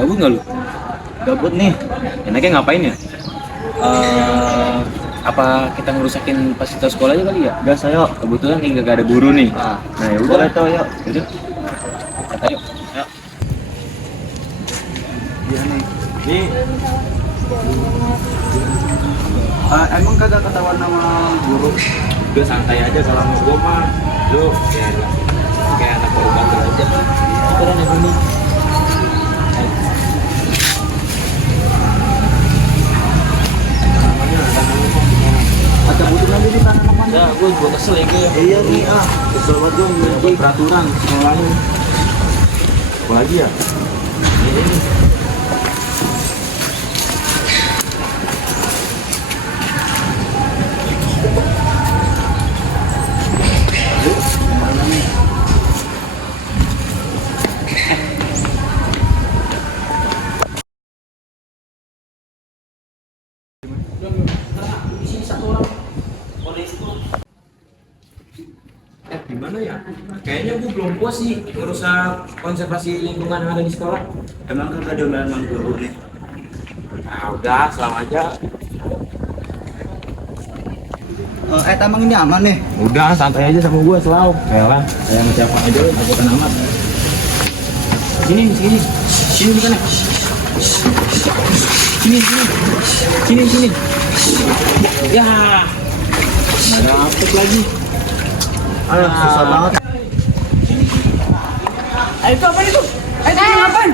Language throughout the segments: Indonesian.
Gabut nggak lu? Gabut nih. Enaknya ngapain ya? Apa kita ngerusakin fasilitas sekolah aja kali ya? Gas ayo. Kebetulan nih gak ada guru nih. Nah ya udah tuh yuk. Yaudah. Ayo. Yuk. Iya nih. Nih. Emang kagak ketahuan nama guru? Udah santai aja kalau mau gue mah. Lu ya kayak anak baru baru aja. Sekarang ya ini. Ada butuh lagi di tanah apa? Ya, gue juga kesel ya gue. Iya nih kesel banget gue ngeliat peraturan sekolahnya. Apa lagi ya? Ini. Gimana ya? Kayaknya gue belum puas sih ngerusak konservasi lingkungan yang ada di sekolah. Emang kagak ada omelan guru nih? Nah udah, selam aja. Emang ini aman nih? Udah, santai aja sama gue selalu. Kayak saya sama siapa aja, aku kan amat. Sini. Sini bukan ya? Sini. Ya, nggak dapet lagi. Aduh, susah banget. Itu apa itu? Itu ngapain?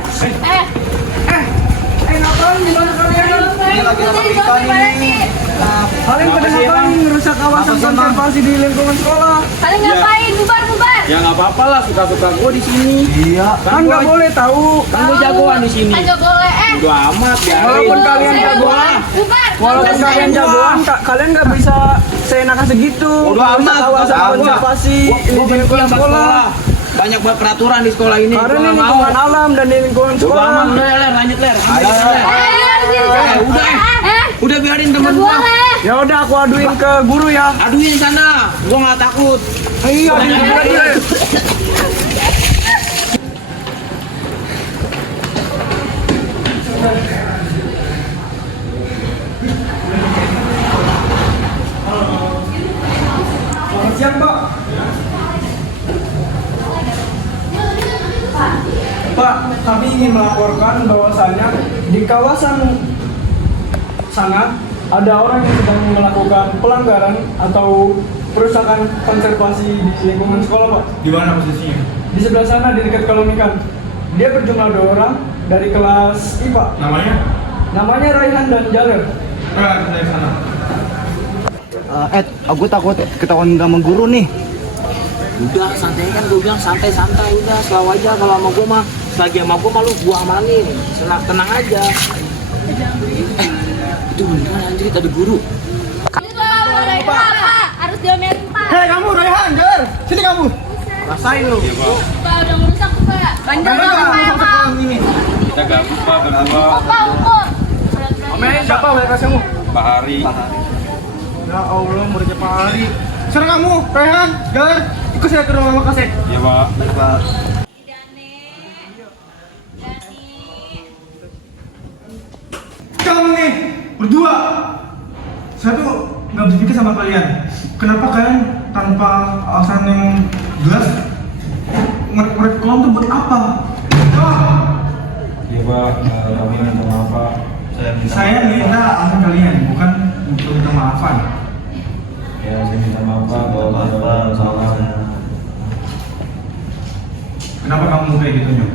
Ngapain? Gimana kalian? Ini lagi rapat ini. Kalian pada ngapain ngerusak kawasan konservasi di lingkungan sekolah? Kalian ngapain? Bubar. Ya nggak apa-apa lah, suka-suka gue di sini. Iya. Kan nggak boleh tahu. Kan gue jagoan di sini. Kan nggak boleh. Udah amat ya. Walaupun kalian jagoan, Bubar. walaupun kalian jagoan, kalian nggak bisa seenaknya segitu. Udah Ngerusak amat. kawasan konservasi Gue di benci lingkungan sama sekolah. sekolah. Banyak banget peraturan di sekolah ini. Karena Gua ini nggak mau. lingkungan alam dan di lingkungan Udah sekolah. amat, udah ler, lanjut ler. Ayo. Udah. Udah biarin temen Nggak gua. boleh. Ya udah aku aduin ke guru ya. Aduin sana, gua nggak takut. Iya, aduin. Siap, Pak. Pak, kami ingin melaporkan bahwasannya di kawasan sana ada orang yang sedang melakukan pelanggaran atau perusakan konservasi di lingkungan sekolah, Pak. Di mana posisinya? Di sebelah sana di dekat kolam ikan. Dia berjumlah 2 orang dari kelas IPA. Namanya? Namanya Raihan dan Jalil. Dari sana. Aku takut ketahuan sama guru nih. Udah santai kan, gue bilang santai udah selalu aja kalau sama gue mah. Selagi sama gue mah lu gua amanin, tenang aja. Itu beneran anjir ada guru. Harus diomelin Pak. Hei kamu Raihan, Jalil, sini kamu. Rasain lu. Pak udah merusak tuh Pak. Banyak banget Pak. Ini. Kita gabung Pak berdua. Pak ukur. Omelin siapa WK kamu? Pak Hari. Ya Allah, muridnya Pak Hari. Serang kamu, Raihan, Jalil, ikut saya ke rumah Makasih. Iya Pak. Baik, Pak. Kamu nih berdua, saya tuh nggak berpikir sama kalian. Kenapa kalian tanpa alasan yang jelas ngorek kolam tuh buat apa? Iya Pak. Kami minta maaf Pak. Saya minta alasan kalian, bukan untuk minta maafan. Ya saya minta maaf Pak. Kalau salah. Kenapa kamu kayak gitu Nyok?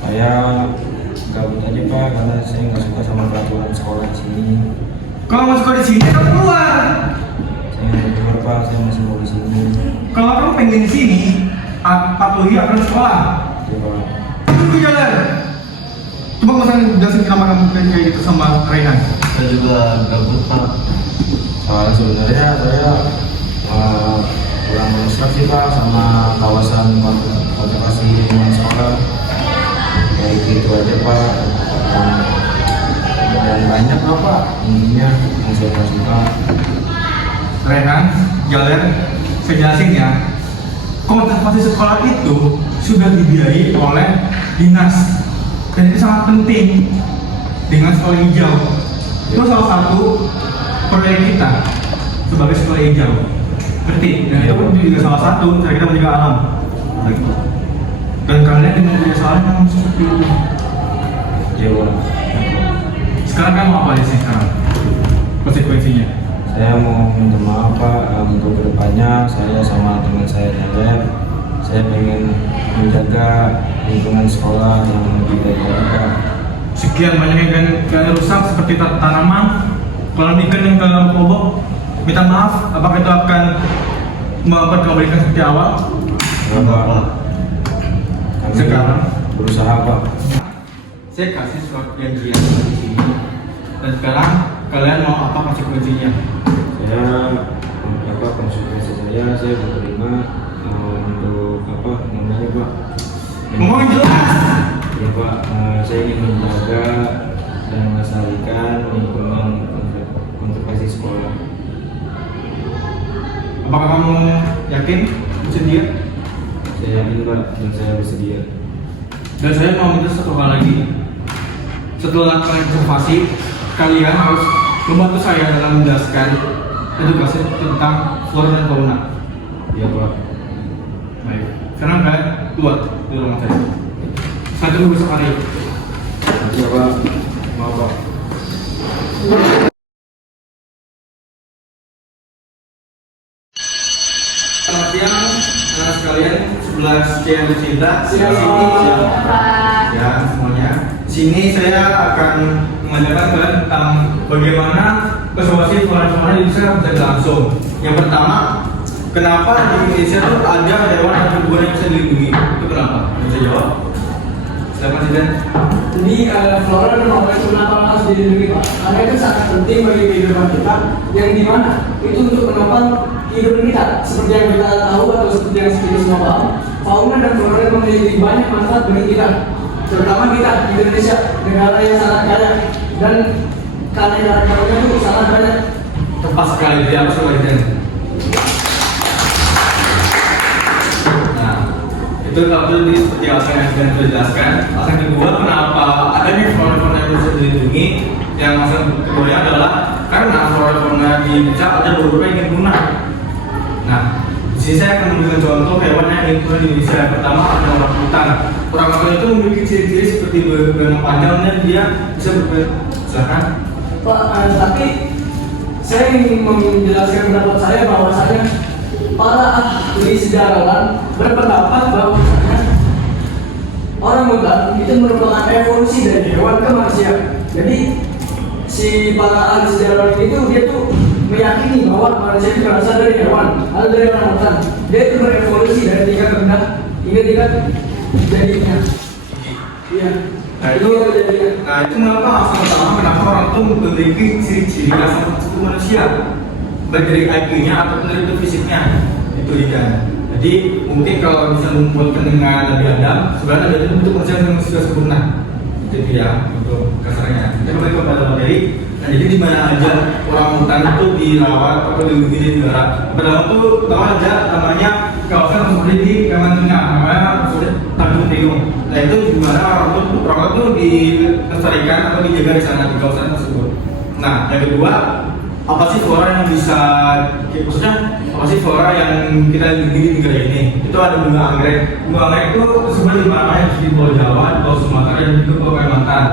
Saya gabut aja Pak karena saya nggak suka sama peraturan sekolah di sini. Kalau mau sekolah di sini, kamu keluar. Saya nggak keluar Pak. Saya masih mau di sini. Kalau kamu pengen di sini, patuhi aturan sekolah. Iya Pak. Tunggu jalan. Coba masalah jelasin kenapa kamu kayak gitu sama Raihan. Saya juga gabut, Pak. Sebenarnya saya kurang instruksi Pak sama kawasan konservasi lingkungan sekolah. Kayak gitu aja Pak. Dan banyak lah Pak intinya yang saya nggak suka. Rehan, Jaler, saya jelasin ya. Konservasi sekolah itu sudah dibiayai oleh dinas dan itu sangat penting dengan sekolah hijau. Itu salah satu proyek kita sebagai sekolah hijau. Ngerti? Dan itu juga salah satu cara kita menjaga alam. Gitu. Dan kalian dengan kebiasaan yang seperti itu. Ya Pak. Sekarang kamu apa aja sih sekarang? Konsekuensinya? Saya mau minta maaf Pak, untuk kedepannya saya sama teman saya Jaler, saya pengen menjaga lingkungan sekolah yang lebih baik lagi Pak. Sekian banyak yang kalian rusak seperti tanaman, kolam ikan yang kalian kobok. Minta maaf, apakah itu akan memperkembalikan seperti awal? Enggak Pak. Kami Sekarang berusaha Pak. saya kasih surat janjian di sini. Dan sekarang kalian mau apa konsekuensinya? Saya konsekuensi saya berterima untuk namanya Pak. Ngomong jelas. Ya Pak, saya ingin menjaga dan melestarikan lingkungan konservasi sekolah. Apakah kamu yakin bersedia? Saya yakin Pak, dan saya bersedia. Dan saya mau minta satu hal lagi. Setelah kalian konservasi, kalian harus membantu saya dalam menjelaskan edukasi tentang flora dan fauna. Ya Pak. Baik. Sekarang kalian keluar dari rumah saya. Saya tunggu besok hari. Ya Pak. Maaf Pak. Selamat siang, anak sekalian. 11 C Lucinta. Siang. Ya semuanya. Sini saya akan mengajarkan kalian tentang bagaimana konservasi flora di Indonesia bisa berlangsung. Yang pertama, kenapa di Indonesia tuh ada hewan dan tumbuhan yang bisa dilindungi? Itu kenapa? Bisa jawab? Silakan Sidan. Jadi flora dan fauna itu kenapa harus dilindungi Pak? Karena itu sangat penting bagi kehidupan kita, yang dimana itu untuk menopang kehidupan kita. Seperti yang kita tahu atau seperti yang kita semua paham, fauna dan flora memiliki banyak manfaat bagi kita, terutama kita di Indonesia, negara yang sangat kaya dan karya-karyanya itu sangat banyak. Tepat sekali, di atas Sidan. Nah, itu kalau tadi seperti alasan yang sudah dijelaskan. Alasan kedua, kenapa adanya flora-fauna yang bisa dilindungi? Yang alasan kedua adalah karena flora-fauna di Indonesia ada beberapa yang ingin punah. Nah, di sini saya akan memberikan contoh hewan yang ingin punah di Indonesia. Yang pertama ada orangutan. Orangutan itu memiliki ciri-ciri seperti berenang panjang dan dia bisa bermain. Silakan. Pak, tapi saya ingin menjelaskan pendapat saya bahwasanya para ahli sejarawan berpendapat bahwasanya orangutan itu merupakan evolusi dari hewan ke manusia. Jadi si para ahli sejarawan itu dia tuh meyakini bahwa manusia itu berasal dari hewan atau dari orangutan. Dia itu berevolusi dari tingkat rendah hingga tingkat jadinya. Iya. Nah itu mengapa alasan pertama kenapa orang itu memiliki ciri-ciri yang sama seperti manusia, baik dari IQ-nya ataupun dari fisiknya. Itu dia. Jadi mungkin kalau bisa mengumpulkan dengan Nabi Adam, sebenarnya Nabi Adam itu manusia yang sudah sempurna. Itu ya untuk kasarnya. Kita kembali kepada materi. Nah jadi di mana aja orangutan itu dirawat atau dilindungi di negara. Pertama itu aja namanya kawasan seperti di Kalimantan, namanya Tanjung Priok. Nah itu di mana orang itu dilestarikan atau dijaga di sana di kawasan tersebut. Nah yang kedua, apa sih flora yang bisa, maksudnya apa sih flora yang kita lindungi di negara ini? Itu ada bunga anggrek. Bunga anggrek itu tersebar di mana-mana di Pulau Jawa, di Pulau Sumatera, dan juga Pulau Kalimantan.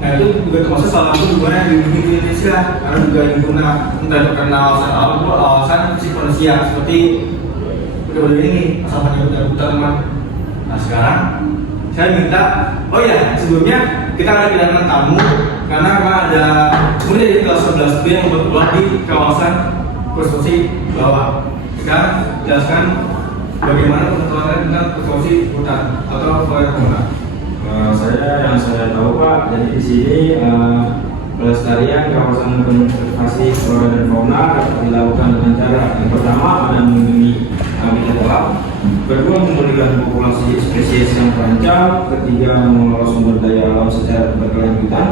Nah itu juga termasuk salah satu bunga yang dilindungi di Indonesia karena juga lingkungan entah itu karena alasan alam atau alasan si manusia seperti udah ini asal hutan. Nah sekarang saya minta, oh ya sebelumnya kita ada kedatangan tamu karena ada kemudian dari kelas 11B yang kebetulan di kawasan konstruksi bawah. Sekarang jelaskan bagaimana pengelolaan tentang konstruksi hutan atau flora. Yang saya tahu Pak, jadi di sini pelestarian kawasan konservasi flora dan fauna dapat dilakukan dengan cara yang pertama adalah melindungi habitat alam, kedua memulihkan populasi spesies yang terancam, ketiga mengelola sumber daya alam secara berkelanjutan,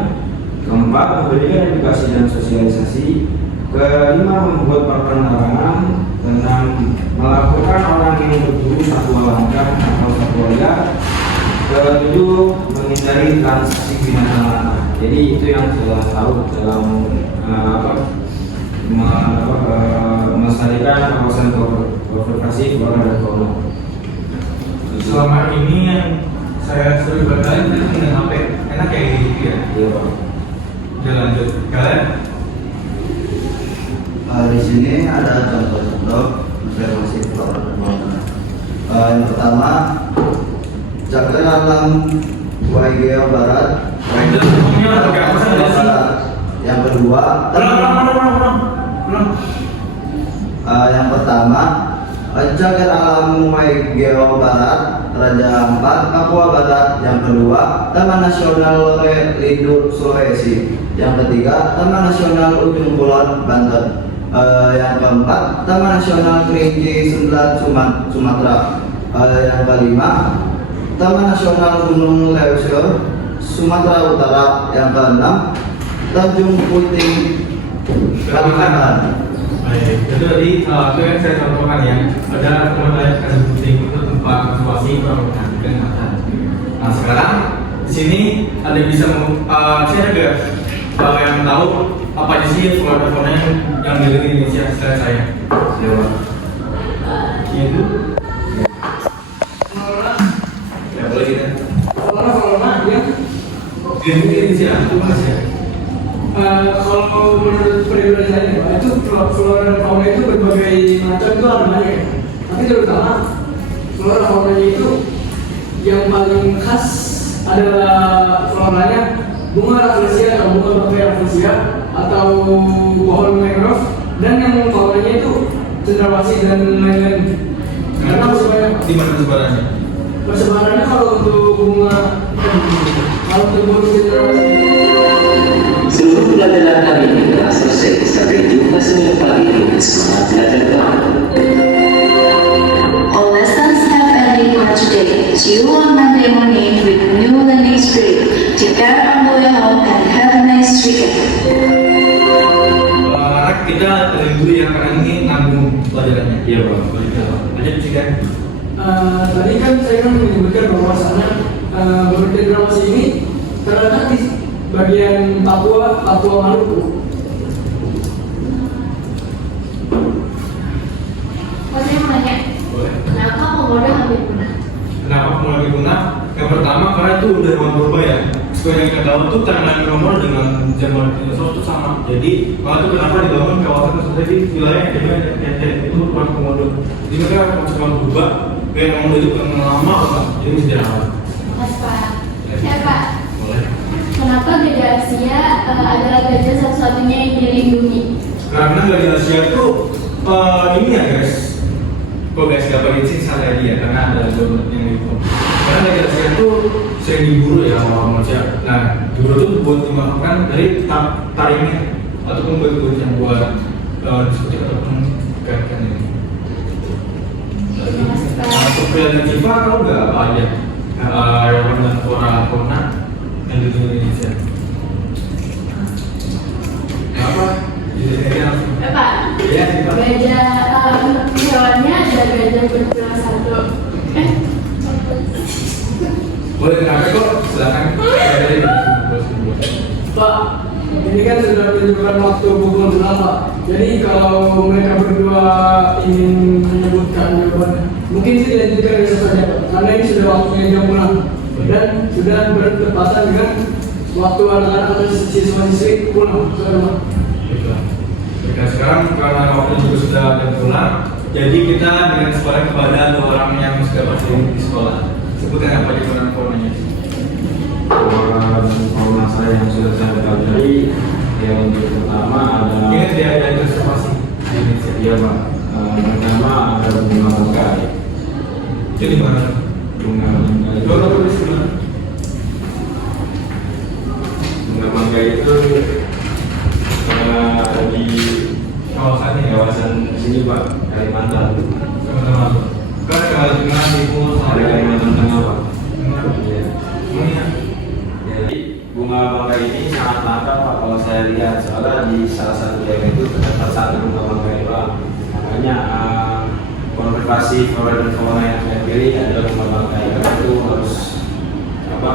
keempat memberikan edukasi dan sosialisasi, Kelima, membuat paparan larangan. Keenam, melakukan orang yang berburu satwa langka atau satwa liar. Ketujuh, menghindari transaksi binatang langka. Jadi itu yang saya tahu dalam melestarikan kawasan konservasi flora dan fauna. Selama ini yang saya sering berkali itu dengan HP enak kayak gitu ya. Iya Pak. Udah lanjut. Kalian? Di sini ada contoh-contoh konservasi flora dan fauna. Yang pertama, Cagar Alam Waigeo Barat. Yang kedua, yang pertama, Cagar Alam Waigeo Barat, Raja Ampat, Papua Barat. Yang kedua, Taman Nasional Lore Lidu Sulawesi. Yang ketiga, Taman Nasional Ujung Kulon Banten. Yang keempat, Taman Nasional Kerinci Sembelat Sumatera. Yang kelima, Taman Nasional Gunung Leuser Sumatera Utara. Yang keenam, Tanjung Puting Kalimantan. Baik, itu tadi salah satu yang saya contohkan ya. Ada teman-teman kasih penting itu tempat konservasi perairan Kalimantan. Nah sekarang di sini ada bisa saya ada kalau yang tahu apa aja sih flora dan fauna yang ada di Indonesia selain saya. Siapa? Itu. Ya boleh kita. Flora ya. Di Indonesia itu mas ya. Kalau menurut pribadi saya Pak, itu flora dan fauna itu berbagai macam itu ada banyak ya. Tapi terutama flora faunanya itu yang paling khas adalah floranya bunga rafflesia atau bunga bakteria rafflesia atau pohon mangrove, dan yang faunanya itu cendrawasih dan lain-lain. Karena sebanyak Di mana sebarannya? persebarannya kalau untuk bunga cendrawasih. Seluruh pelajaran kami ini telah selesai. Sampai jumpa Senin pagi dengan semangat belajar baru. All lessons have ended for today. See you on Monday morning with new learning spirit. Take care and go home and have a nice weekend. Kita paling dulu ya karena ini nanggung pelajarannya. Iya Pak. Lanjut sih kan. Tadi kan saya menyebutkan bahwasannya cendrawasih ini terletak di bagian Papua Maluku. Saya mau nanya, Boleh. kenapa komodo hampir punah? Kenapa mulai punah? Yang pertama karena itu udah zaman purba ya. Seperti yang kita tahu tuh timeline komodo dengan zaman dinosaurus itu sama. Jadi kalau itu kenapa dibangun kawasan tersebut di wilayah yang itu bukan komodo. Jadi mereka masuk purba, kayak komodo itu kan lama banget. Jadi bisa dirawat. Mas Pak, ya Pak, Boleh. kenapa gajah Asia adalah gajah satu-satunya yang dilindungi? Karena gajah Asia itu ini ya guys. Kok guys dapat izin saya dia karena ada government yang itu. Karena gajah Asia itu sering diburu ya sama manusia. Nah, diburu itu buat dimakan dari taringnya ataupun buat yang buat diskusi ataupun ikan ini. Untuk pilihan FIFA tahu nggak apa aja hewan dan flora fauna yang di Indonesia? Apa? Pak, Iya, Pak. gajah hewannya ada gajah bertulang satu. Boleh kenapa kok? Silakan. Pak, ini kan sudah menunjukkan waktu pukul berapa. Jadi kalau mereka berdua ingin menyebutkan jawabannya, mungkin sih dilanjutkan besok saja Pak, karena ini sudah waktunya jam pulang dan sudah bertepatan dengan waktu anak-anak atau siswa-siswi pulang ke rumah. Nah, sekarang karena waktu juga sudah jam pulang, jadi kita dengan sekolah kepada dua orang yang sudah masih di sekolah. Sebutkan apa di mana faunanya? Flora dan fauna saya yang sudah saya pelajari, yang pertama ada Ingat dia ada konservasi di Indonesia. Iya Pak. Yang pertama ada bunga bangkai. Itu di mana? Bunga bangkai. Coba tulis di mana? Bunga bangkai itu di Kawasannya. kawasan sini Pak, Kalimantan. Teman-teman. Karena kalau di mana timur Ada Kalimantan Tengah Pak. Iya. Iya. Jadi bunga bangga ini sangat langka Pak kalau saya lihat, soalnya di salah satu daerah itu terdapat satu bunga bangga itu Pak. Makanya konservasi flora dan fauna yang saya pilih adalah bunga bangga itu harus apa?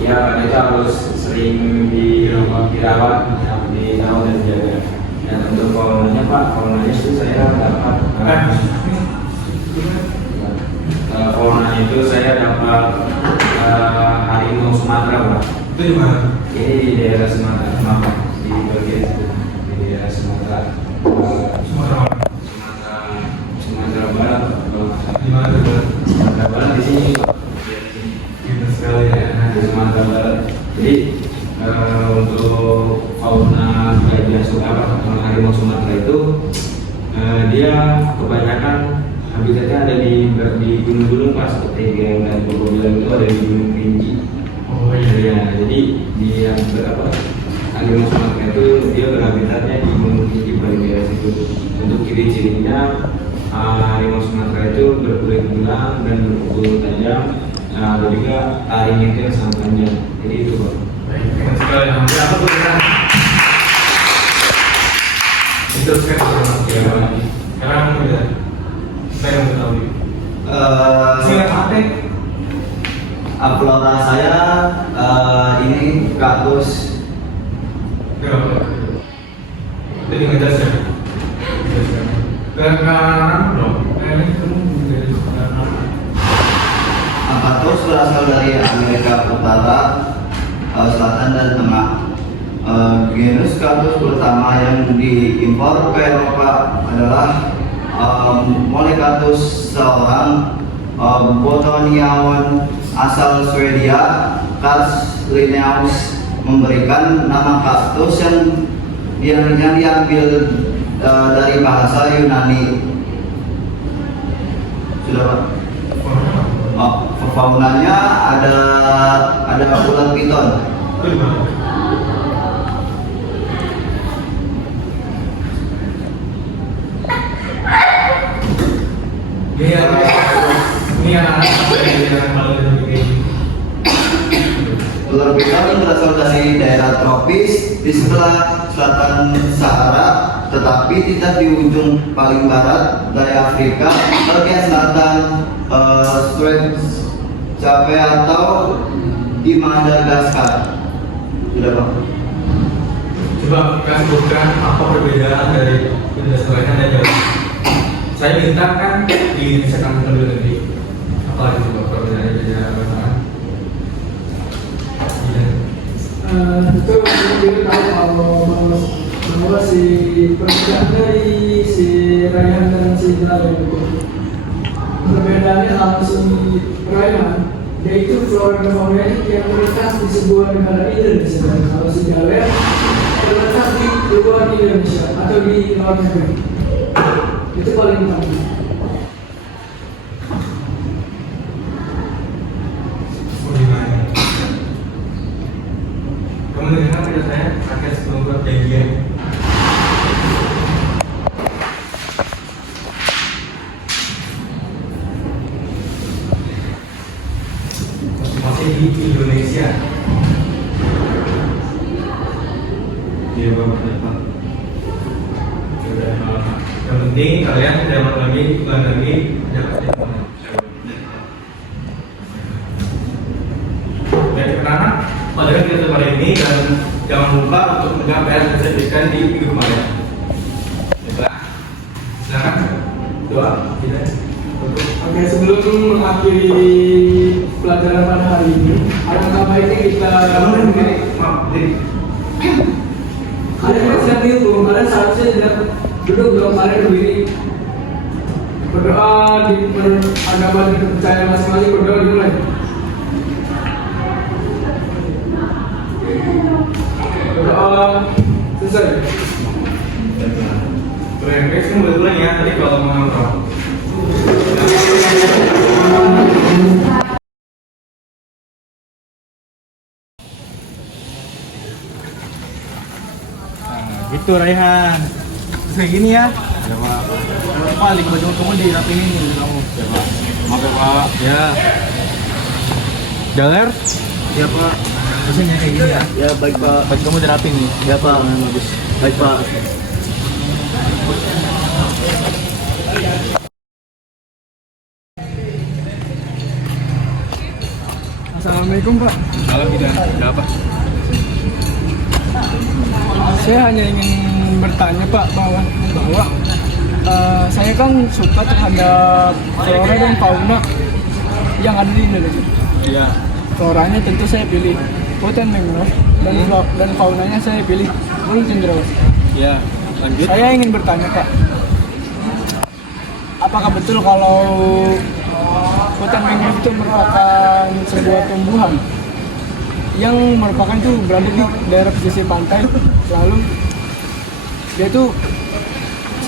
Ya karena itu harus sering dirawat dan dijaga. Dan untuk faunanya Pak, faunanya itu saya dapat faunanya itu saya dapat harimau Sumatera Pak. Itu di mana? Ini di daerah Sumatera, maaf, di bagian di daerah Sumatera, Sumatera Barat. Di mana itu? Sumatera Barat di sini, Pak. Gitu sekali ya. Di Sumatera Barat. Jadi untuk fauna gajah Sumatera, harimau Sumatera itu dia kebanyakan habitatnya ada di gunung-gunung Pak, seperti yang tadi Bapak bilang itu ada di Gunung Rinci. Oh iya. Jadi di yang berapa harimau Sumatera itu dia berhabitatnya di Gunung Rinci paling daerah situ. Untuk ciri-cirinya harimau Sumatera itu berkulit belang dan berkulit tajam. Nah, ada juga taringnya itu yang sangat panjang. Jadi itu Pak. Baik, dengan sekali alhamdulillah. Apa tuh kita? Diteruskan ya Pak. Sekarang udah saya mengetahui. Singkat mati. Flora saya ini kaktus. Berapa? Jadi ngejas ya. Karena belum. Ini kamu dari Kaktus berasal dari Amerika Utara, Selatan dan Tengah. Genus kaktus pertama yang diimpor ke Eropa adalah Molecactus, seorang botaniawan asal Swedia. Carl Linnaeus memberikan nama kaktus yang diambil dari bahasa Yunani. Sudah Pak? Faunanya ada ular piton. itu di mana? Ini anak-anak yang paling begini. Ular piton berasal dari daerah tropis di sebelah selatan Sahara, tetapi tidak di ujung paling barat daya Afrika, bagian selatan Straits Cape atau di Madagaskar. Sudah Pak? Coba kita sebutkan apa perbedaan dari jenis lainnya dan jauh. Saya minta kan disekan terlebih nanti. Apa lagi coba perbedaannya dari bahasa? Itu kita tahu bahwa si perbedaan dari si Raihan dan si Jalal itu perbedaannya langsung Raihan yaitu flora dan fauna yang terletak di sebuah negara Indonesia, dan kalau si Jalal terletak di luar Indonesia atau di luar negeri. Itu paling utama. Kamu dengar tidak saya pakai sebelum perjanjian? Masih di Indonesia. Iya Pak. Yang penting kalian tidak lagi bukan lagi jangan karena padahal kita kemarin ini dan jangan lupa untuk mencapai yang disebutkan di minggu kemarin. Silakan doa kita untuk. Oke, sebelum mengakhiri pelajaran pada hari ini, alangkah baiknya kita maaf, jadi kalian siap itu, kalian seharusnya tidak duduk dong, kalian berdiri berdoa di agama di kepercayaan masing-masing, berdoa dimulai. Berdoa selesai. keren, guys, kamu boleh ulang ya tadi kalau mau nonton. Gitu Raihan. Kayak gini ya. Ya Pak. Paling baju kamu dirapiin dulu kamu. Ya Pak. Maaf ya Pak. Ya. Jaler? Ya Pak. Biasanya kayak gini ya. Ya baik Pak. Baju kamu udah rapi nih. Ya Pak. Baik Pak. Assalamualaikum Pak. Kalau tidak ada apa? Saya hanya ingin bertanya Pak bahwa saya kan suka terhadap flora dan fauna yang ada di Indonesia. Iya. Floranya tentu saya pilih hutan mangrove dan faunanya saya pilih burung cendrawasih. Iya. Lanjut. Saya ingin bertanya Pak, apakah betul kalau hutan mangrove itu merupakan sebuah tumbuhan yang merupakan itu berada di daerah pesisir pantai, lalu dia itu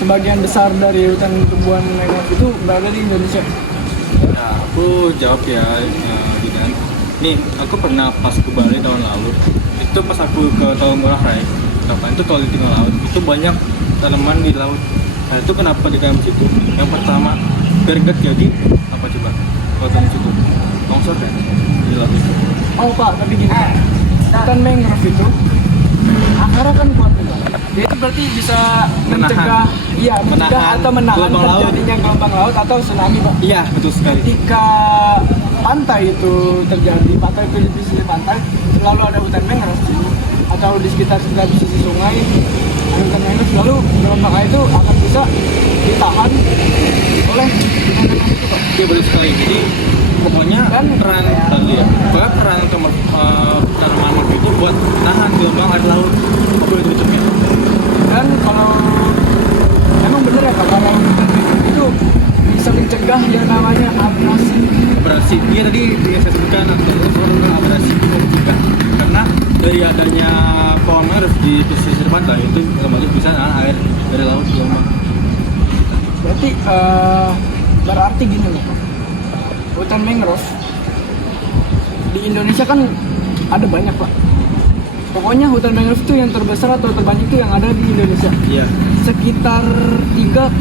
sebagian besar dari hutan tumbuhan mangrove itu berada di Indonesia? Nah, aku jawab ya, Dinan. Nih, aku pernah pas ke Bali tahun lalu. Itu pas aku ke Tol Ngurah Rai, kapan itu tol di tengah laut. Itu banyak tanaman di laut. Nah, itu kenapa ditanam di situ? Yang pertama, biar nggak jadi apa coba? Kalau tanam situ, longsor kan di laut itu. Oh Pak, tapi gini, hutan mangrove itu akarnya kan kuat juga. Dia itu berarti bisa mencegah, Menahan atau menahan gelombang laut. terjadinya gelombang laut atau tsunami Pak. Iya, betul sekali. Ketika pantai itu terjadi, pantai itu di pesisir pantai, selalu ada hutan mangrove atau di sekitar sisi sungai ada hutan mangrove, lalu gelombang air itu akan bisa ditahan oleh hutan mangrove itu Pak. Iya, betul sekali. Jadi pokoknya peran tadi ya, pokoknya peran tanaman mangrove itu buat nahan gelombang air laut. Apa itu bentuknya? Dan kalau emang bener ya Pak, kalau hutan mangrove itu bisa mencegah yang namanya abrasi. Abrasi, iya tadi yang saya sebutkan tentang abrasi juga. Karena dari adanya pohon mangrove di pesisir pantai itu otomatis bisa nahan air dari laut gelombang. Berarti gini loh Pak, hutan mangrove di Indonesia kan ada banyak Pak. Pokoknya hutan mangrove itu yang terbesar atau terbanyak itu yang ada di Indonesia. Iya. Sekitar 3,32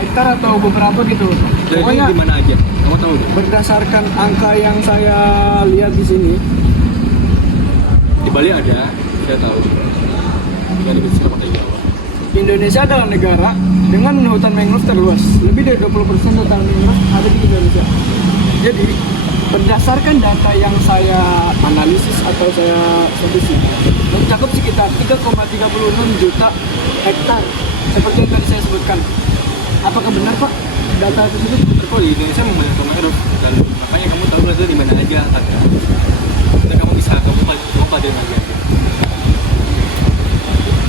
hektar atau beberapa gitu. Dan Pokoknya ini di mana aja? Kamu tahu nggak? berdasarkan angka yang saya lihat di sini, Di Bali ada, saya tahu. Yang di pesisir pantai Jawa. Indonesia adalah negara dengan hutan mangrove terluas. Lebih dari 20% hutan mangrove ada di Indonesia. Jadi, berdasarkan data yang saya analisis atau saya sedisi, mencakup sekitar 3,36 juta hektar seperti yang tadi saya sebutkan. Apakah benar Pak data tersebut? Kok di Indonesia memang banyak mangrove dan makanya kamu tahu lah itu di mana aja ada. Dan kamu bisa kamu pelajarin lagi aja.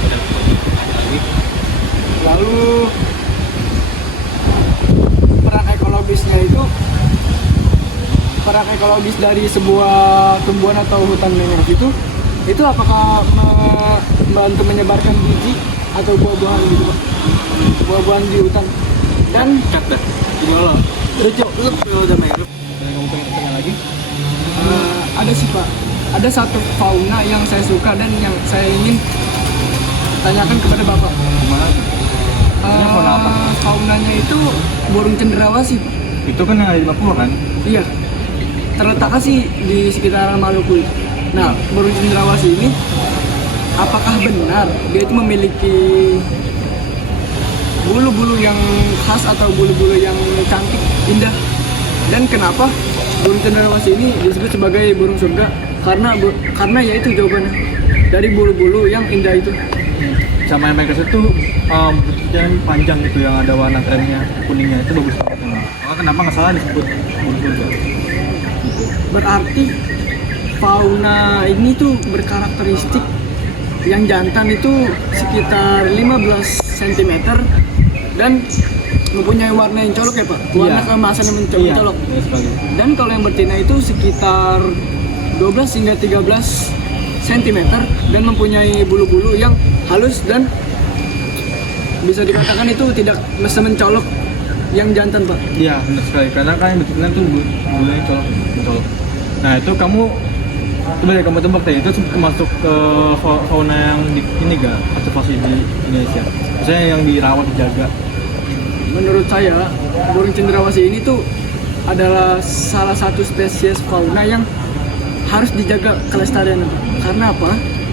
Dan lagi. Lalu peran ekologis dari sebuah tumbuhan atau hutan mangrove itu apakah membantu menyebarkan biji atau buah-buahan gitu Pak? Buah-buahan di hutan. Dan Cat dah. Ini lo. Lucu, lu udah mangrove. Dan kamu tanya lagi? ada sih Pak, ada satu fauna yang saya suka dan yang saya ingin tanyakan kepada Bapak. Gimana? Fauna apa? Faunanya itu burung cendrawasih Pak. Itu kan yang ada di Papua kan? Iya, terletaknya sih di sekitaran Maluku. Nah, burung cendrawasih ini apakah benar dia itu memiliki bulu-bulu yang khas atau bulu-bulu yang cantik, indah? Dan kenapa burung cendrawasih ini disebut sebagai burung surga? Karena ya itu jawabannya, dari bulu-bulu yang indah itu. Sama yang mangrove itu jalan panjang gitu yang ada warna kremnya, kuningnya itu bagus banget. Maka kenapa nggak salah disebut burung surga? Gitu. Berarti fauna ini tuh berkarakteristik yang jantan itu sekitar 15 cm dan mempunyai warna yang colok ya Pak? Warna Iya. keemasan yang mencolok. Iya sekali. Dan kalau yang betina itu sekitar 12 hingga 13 cm dan mempunyai bulu-bulu yang halus dan bisa dikatakan itu tidak bisa mencolok yang jantan Pak. Iya benar sekali karena kan yang betina tuh bulunya colok. Nah itu kamu coba deh kamu tebak deh itu masuk ke fauna yang di ini gak konservasi di Indonesia? Maksudnya yang dirawat dijaga. Menurut saya burung cendrawasih ini tuh adalah salah satu spesies fauna yang harus dijaga kelestariannya. Karena apa?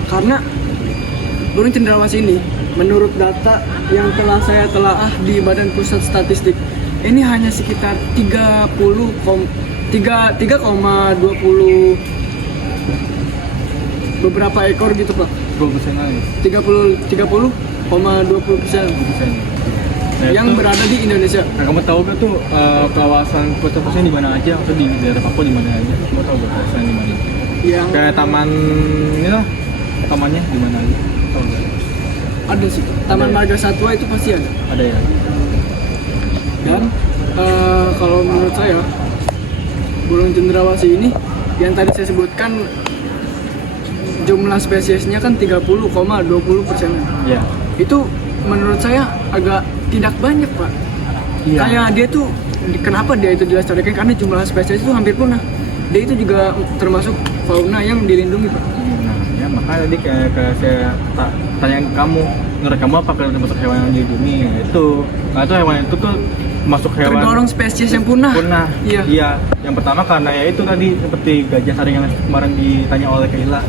Karena burung cendrawasih ini menurut data yang telah saya telaah di Badan Pusat Statistik ini hanya sekitar 3,20 beberapa ekor gitu Pak. 20% aja. 30,20% Nah, yang itu- berada di Indonesia. Nah, kamu tahu gak tuh kawasan konservasinya di mana aja? Atau di daerah Papua di mana aja? Kamu tahu gak kawasan di mana? Yang Kayak taman inilah, tamannya di mana aja? Tahu gak? ada sih, Taman Marga Satwa itu pasti ada. Ada ya? Dan kalau menurut saya burung cendrawasih ini yang tadi saya sebutkan jumlah spesiesnya kan 30,20%. Iya. Itu menurut saya agak tidak banyak Pak. Iya. Kayak dia tuh kenapa dia itu dilestarikan karena jumlah spesies itu hampir punah. Dia itu juga termasuk fauna yang dilindungi Pak. Nah, ya makanya tadi kayak saya tanya ke kamu, menurut kamu apa kalau termasuk hewan yang dilindungi? Itu, nah itu hewan itu tuh masuk hewan Tergolong spesies yang punah. punah. Iya. Iya. Yang pertama karena ya itu tadi seperti gajah saring yang kemarin ditanya oleh Kaila.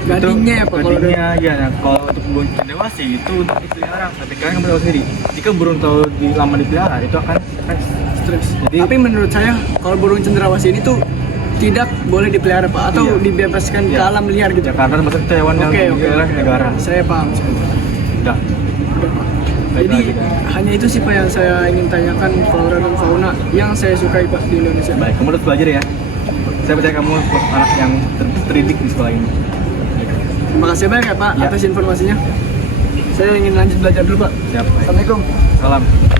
Gadingnya ya Pak kalau Gadingnya, ya. Nah, kalau untuk burung cendrawasih itu untuk dipelihara. Tapi kalian kamu tahu sendiri, jika burung tahu lama dipelihara itu akan stres. stres. Jadi- Tapi menurut saya kalau burung cendrawasih ini tuh tidak boleh dipelihara Pak atau Iya. dibebaskan ke Iya. alam liar gitu. Ya karena termasuk itu hewan yang Oke. dipelihara negara. Saya paham. Udah. Udah, Pak. Baik Jadi lagi, Pak. hanya itu sih Pak yang saya ingin tanyakan flora dan fauna yang saya sukai Pak di Indonesia. Baik, kamu harus belajar ya. Saya percaya kamu anak yang terdidik di sekolah ini. Terima kasih banyak ya Pak Ya. atas informasinya. Saya ingin lanjut belajar dulu Pak. Siap. Baik. Assalamualaikum. Salam.